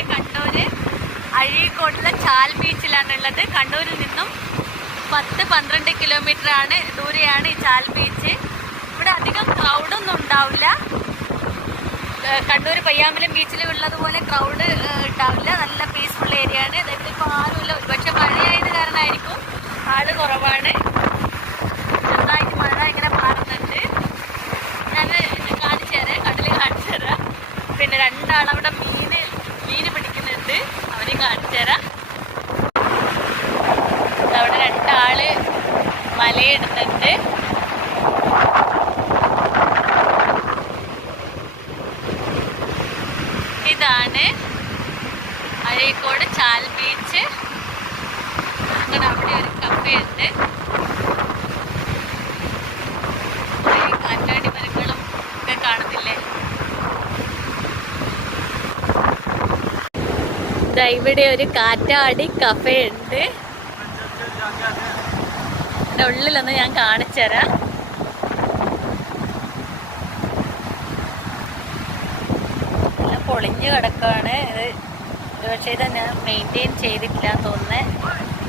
ഞാനിവിടെ കണ്ണൂര് അഴീക്കോടുള്ള ചാൽ ബീച്ചിലാണുള്ളത്. കണ്ണൂരിൽ നിന്നും 10-12 കിലോമീറ്റർ ദൂരെയാണ് ഈ ചാൽ ബീച്ച്. ഇവിടെ അധികം ക്രൗഡൊന്നും ഉണ്ടാവില്ല. കണ്ണൂർ പയ്യാമ്പലം ബീച്ചിൽ ഉള്ളതുപോലെ ക്രൗഡ് ഉണ്ടാവില്ല. നല്ല പീസ്ഫുൾ ഏരിയ ആണ്. അതായത് ഇപ്പോൾ ആരുമില്ല. ഒരുപക്ഷെ മഴയായത് കാരണമായിരിക്കും ആള് കുറവാണ്. ചെറുതായിട്ട് മഴ ഇങ്ങനെ മാറുന്നുണ്ട്. ഞാൻ കാണിച്ചു തരാം, കടല് കാണിച്ചു തരാം. പിന്നെ രണ്ടാളവിടെ മീന് പിടിക്കുന്നുണ്ട്, അവരെയും കാണിച്ചു തരാം. അവിടെ രണ്ടാള് മലയിടുന്നുണ്ട്. ഇതാണ് അഴീക്കോട് ചാൽ ബീച്ച്. അങ്ങനെ അവിടെ ഒരു കഫേ ഉണ്ട്. കാറ്റാടി മരങ്ങളും ഒക്കെ കാണുന്നില്ലേ? ഇവിടെ ഒരു കാറ്റാടി കഫേ ഉണ്ട്. അതിൻ്റെ ഉള്ളിലൊന്ന് ഞാൻ കാണിച്ചു തരാം. പൊളിഞ്ഞു കിടക്കുകയാണ് ഇത്. പക്ഷേ ഇത് ഞാൻ മെയിൻറ്റെയിൻ ചെയ്തിട്ടില്ല തോന്നുന്നത്.